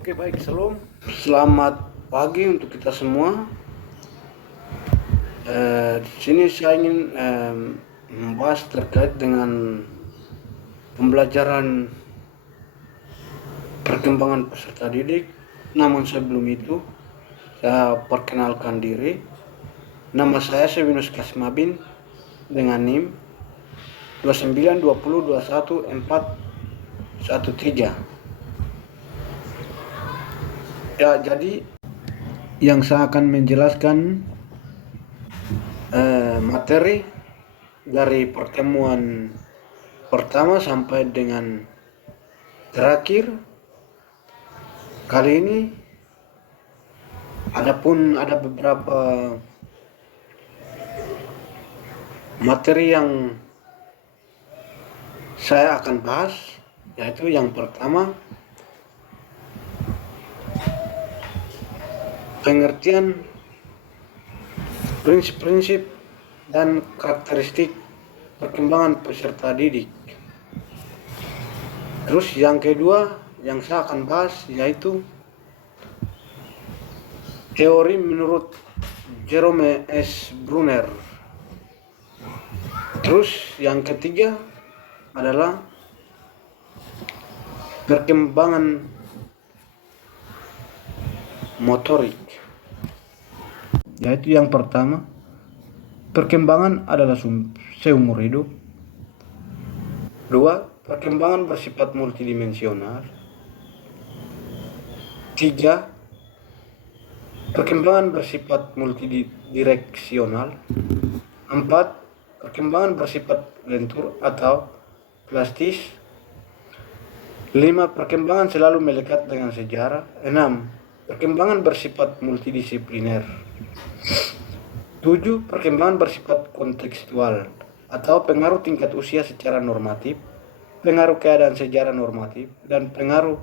Oke, baik, selamat pagi untuk kita semua. Di sini saya ingin membahas terkait dengan pembelajaran perkembangan peserta didik. Namun sebelum itu, saya perkenalkan diri. Nama saya Sewinus Kasmabin dengan NIM 292021413. Ya, jadi yang saya akan menjelaskan materi dari pertemuan pertama sampai dengan terakhir. Kali ini ada beberapa materi yang saya akan bahas, yaitu yang pertama, pengertian prinsip-prinsip dan karakteristik perkembangan peserta didik. Terus yang kedua yang saya akan bahas yaitu teori menurut Jerome S. Bruner. Terus yang ketiga adalah perkembangan motorik. Yaitu yang pertama, perkembangan adalah seumur hidup. Dua, perkembangan bersifat multidimensional. Tiga, perkembangan bersifat multidireksional. Empat, perkembangan bersifat lentur atau plastis. Lima, perkembangan selalu melekat dengan sejarah. Enam, perkembangan bersifat multidisipliner. 7. Perkembangan bersifat kontekstual atau pengaruh tingkat usia secara normatif, pengaruh keadaan sejarah normatif, dan pengaruh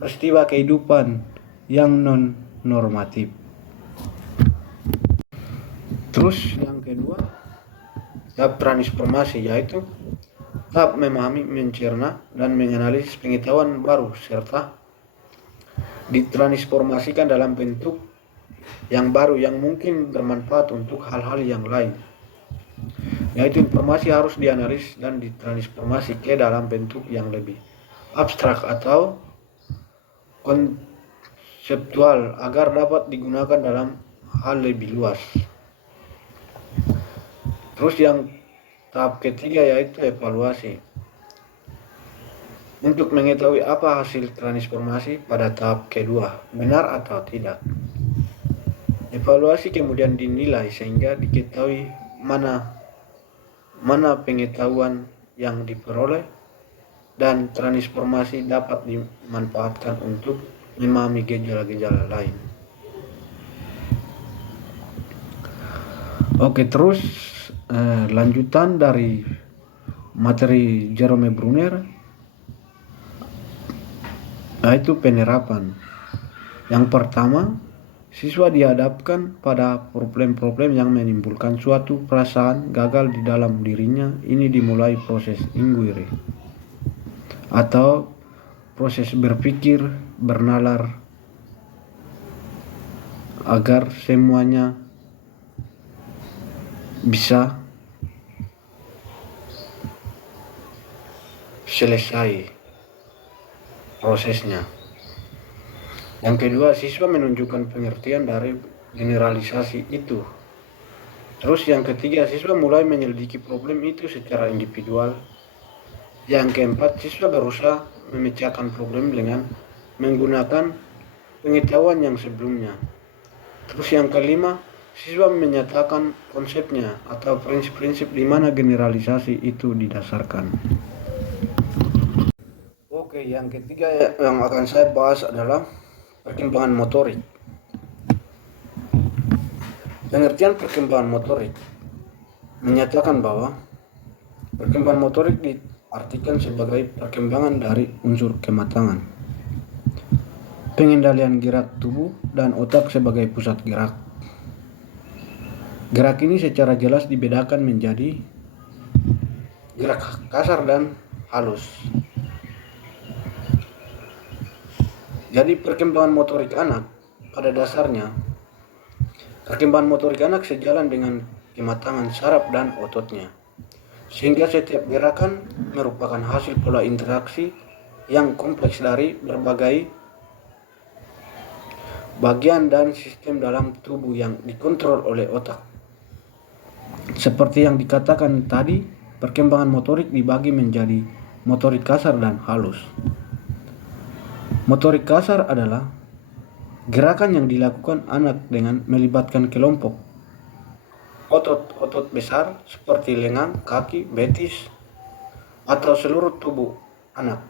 peristiwa kehidupan yang non-normatif. Terus yang kedua, tahap transformasi, yaitu tahap memahami, mencerna, dan menganalisis pengetahuan baru serta ditransformasikan dalam bentuk yang baru yang mungkin bermanfaat untuk hal-hal yang lain. Yaitu informasi harus dianalisis dan ditransformasi ke dalam bentuk yang lebih abstrak atau konseptual agar dapat digunakan dalam hal lebih luas. Terus yang tahap ketiga yaitu evaluasi. Untuk mengetahui apa hasil transformasi pada tahap kedua, benar atau tidak. Evaluasi kemudian dinilai sehingga diketahui mana pengetahuan yang diperoleh dan transformasi dapat dimanfaatkan untuk memahami gejala-gejala lain. Oke, terus lanjutan dari materi Jerome Bruner, yaitu penerapan. Yang pertama, siswa dihadapkan pada problem-problem yang menimbulkan suatu perasaan gagal di dalam dirinya. Ini dimulai proses inquiry atau proses berpikir bernalar agar semuanya bisa selesai prosesnya. Yang kedua, siswa menunjukkan pengertian dari generalisasi itu. Terus yang ketiga, siswa mulai menyelidiki problem itu secara individual. Yang keempat, siswa berusaha memecahkan problem dengan menggunakan pengetahuan yang sebelumnya. Terus yang kelima, siswa menyatakan konsepnya atau prinsip-prinsip di mana generalisasi itu didasarkan. Oke, yang ketiga yang akan saya bahas adalah perkembangan motorik. Pengertian perkembangan motorik menyatakan bahwa perkembangan motorik diartikan sebagai perkembangan dari unsur kematangan, pengendalian gerak tubuh dan otak sebagai pusat gerak. Gerak ini secara jelas dibedakan menjadi gerak kasar dan halus. Jadi perkembangan motorik anak pada dasarnya, perkembangan motorik anak sejalan dengan kematangan saraf dan ototnya, sehingga setiap gerakan merupakan hasil pola interaksi yang kompleks dari berbagai bagian dan sistem dalam tubuh yang dikontrol oleh otak. Seperti yang dikatakan tadi, perkembangan motorik dibagi menjadi motorik kasar dan halus. Motorik kasar adalah gerakan yang dilakukan anak dengan melibatkan kelompok otot-otot besar seperti lengan, kaki, betis, atau seluruh tubuh anak.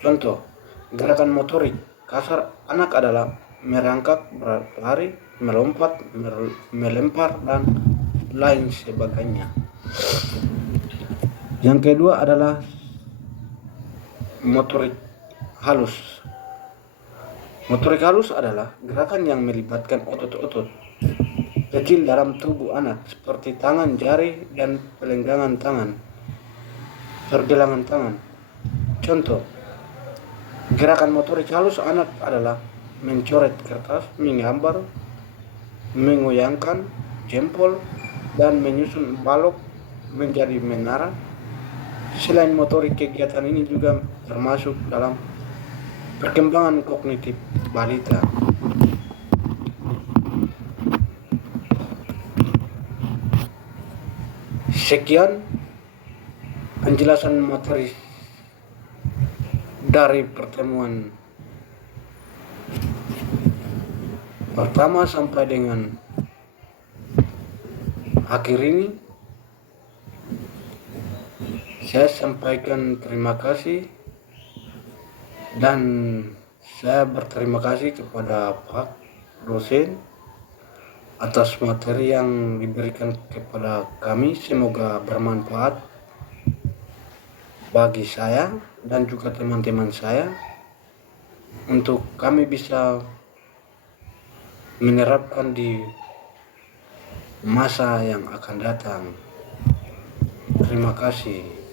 Contoh, gerakan motorik kasar anak adalah merangkak, berlari, melompat, melempar, dan lain sebagainya. Yang kedua adalah motorik halus. Motorik halus adalah gerakan yang melibatkan otot-otot kecil dalam tubuh anak seperti tangan, jari, dan pergelangan tangan. Contoh, gerakan motorik halus anak adalah mencoret kertas, menggambar, mengoyangkan jempol, dan menyusun balok menjadi menara. Selain motorik, kegiatan ini juga termasuk dalam perkembangan kognitif balita. Sekian penjelasan materi dari pertemuan pertama sampai dengan akhir ini. Saya sampaikan terima kasih dan saya berterima kasih kepada Pak dosen atas materi yang diberikan kepada kami. Semoga bermanfaat bagi saya dan juga teman-teman saya untuk kami bisa menerapkan di masa yang akan datang. Terima kasih.